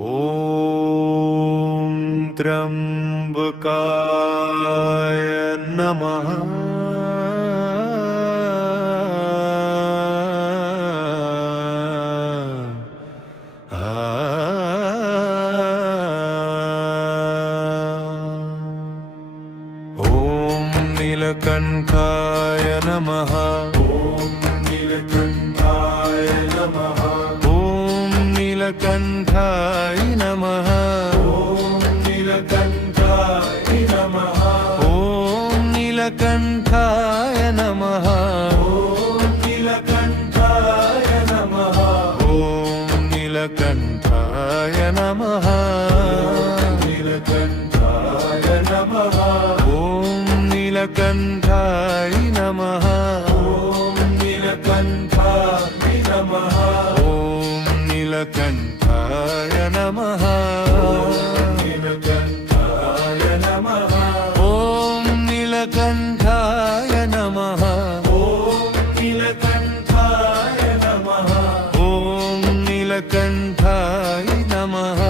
ॐ त्र्यम्बकाय नमः। ॐ नीलकण्ठाय नमः। नीलकण्ठाय नमः। ॐ नीलकण्ठाय नमः। ॐ नीलकण्ठाय नमः। ॐ नीलकण्ठाय नमः। ॐ नीलकण्ठाय नमः। नीलकण्ठाय नमः। ॐ नीलकण्ठाय नमः। ॐ नीलकण्ठाय नमः। नीलकण्ठाय नमः। नीलकण्ठाय नमः। ॐ नीलकण्ठाय नमः। ॐ नीलकण्ठाय नमः। ॐ नीलकण्ठाय नमः।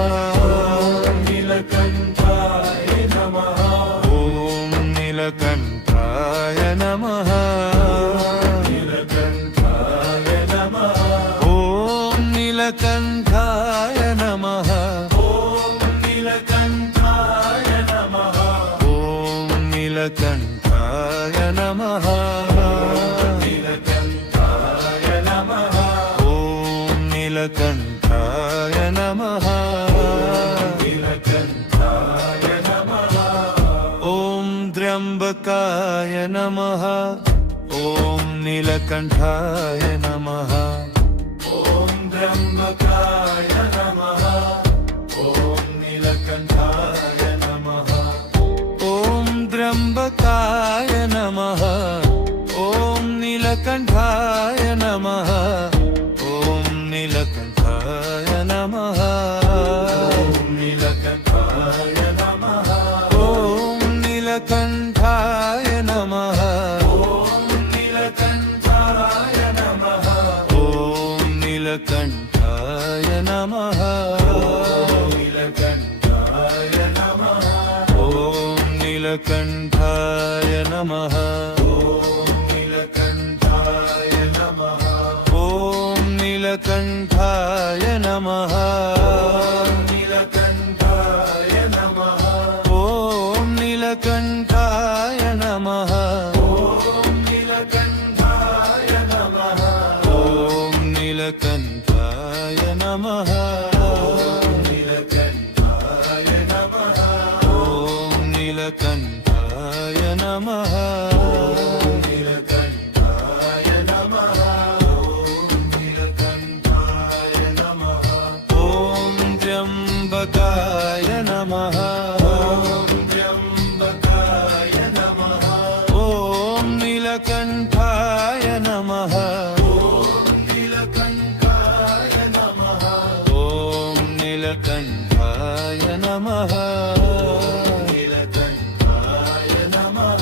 नीलकण्ठाय नमः। ॐ नीलकण्ठाय नमः। नीलकण्ठाय नमः। ॐ नीलकण्ठाय नमः। ॐ नीलकण्ठाय नमः। नीलकण्ठाय नमः। ॐ नीलकण्ठाय नमः। नीलकण्ठाय नमः। ॐ त्र्यम्बकाय नमः। ॐ नीलकण्ठाय नमः। त्र्यम्बकाय नमः। ॐ नीलकण्ठाय नमः। ॐ त्र्यम्बकाय नमः। ॐ नीलकण्ठाय नमः। ॐ नीलकण्ठाय नमः। ॐ नीलकण्ठाय नमः। ॐ नीलकण्ठाय नमः। ॐ नीलकण्ठाय नमः। ॐ नीलकण्ठाय नमः। नीलकण्ठाय नमः। ॐ नीलकण्ठाय नमः। ॐ नीलकण्ठाय नमः। नीलकण्ठाय नमः। ॐ नीलकण्ठाय नमः। ॐ नीलकण्ठाय नमः। ॐ नीलकण्ठाय नमः। नीलकण्ठाय नमः। ॐ नीलकण्ठाय नमः। नीलकण्ठाय नमः। नीलकण्ठाय नमः। ॐ त्र्यम्बकाय नमः। ॐ त्र्यम्बकाय नमः। ॐ नीलकण्ठाय नमः। नीलकण्ठाय नमः। ॐ नीलकण्ठाय नमः। नीलकण्ठाय नमः।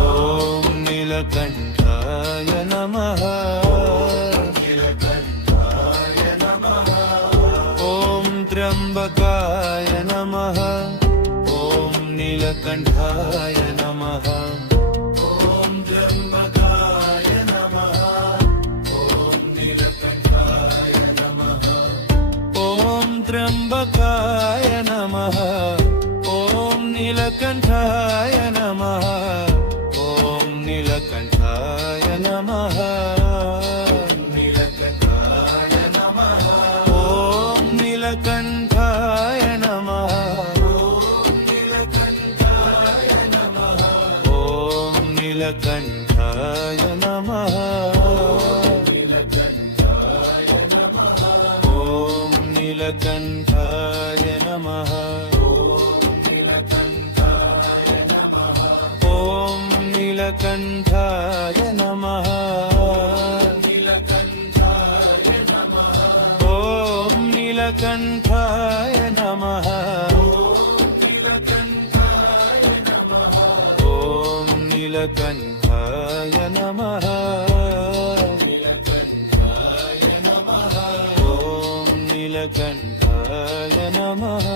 ॐ नीलकण्ठाय नमः। नीलकण्ठाय नमः। ॐ त्र्यम्बकाय नमः। ॐ नीलकण्ठाय नमः। ॐ त्र्यम्बकाय नमः। त्र्यम्बकाय नमः। ॐ नीलकण्ठाय नमः। ॐ नीलकण्ठाय नमः। नीलकण्ठाय नमः। ॐ नीलकण्ठाय नमः। नीलकण्ठाय नमः। ॐ नीलकण्ठाय नमः। नीलकण्ठाय नमः। ॐ नीलकण्ठाय नमः। नीलकण्ठाय नमः। ॐ नीलकण्ठाय नमः। नीलकण्ठाय नमः। ॐ नीलकण्ठाय नमः। नीलकण्ठाय नमः। ॐ नीलकण्ठाय नमः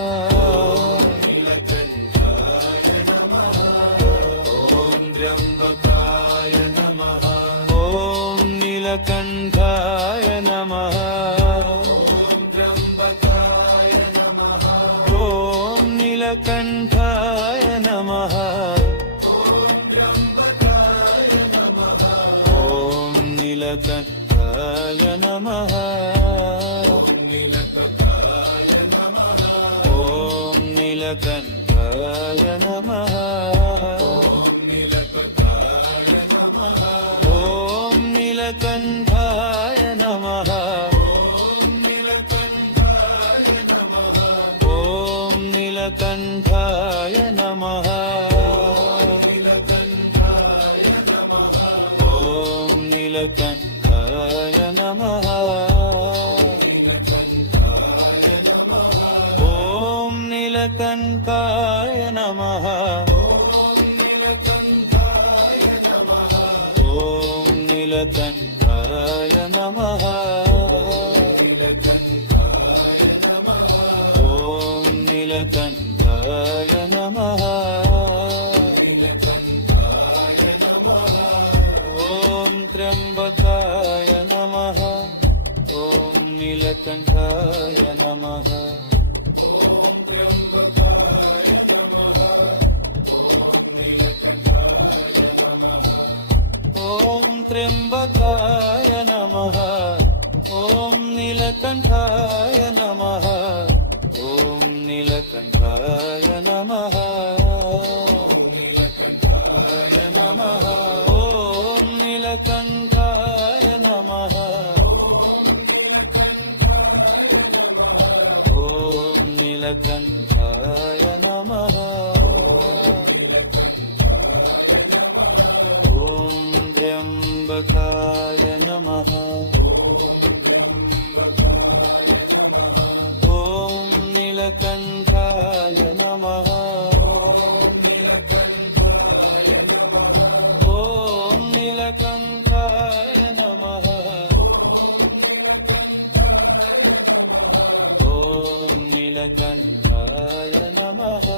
नीलकंठाय नमः ॐ नीलकंठाय नमः ॐ नीलकंठाय नमः ॐ नीलकंठाय नमः ॐ नीलकंठाय नमः ॐ नीलकंठाय नमः ॐ नीलकंठाय नमः ॐ नीलकंठाय नमः ॐ नीलकंठाय नमः ॐ नीलकंठाय नमः ॐ त्र्यंबकाय नमः ॐ नीलकंठाय नमः ॐ त्र्यंबकाय नमः ॐ त्र्यंबकाय नमः ॐ नीलकंठाय नमः ॐ नीलकंठाय नमः ॐ नीलकंठाय नमः ॐ नीलकंठाय नमः ॐ नीलकंठाय नमः ॐ त्र्यंबकाय नमः ॐ नीलकंठाय नमः ॐ नीलकंठाय नमः ॐ नीलकंठाय नमः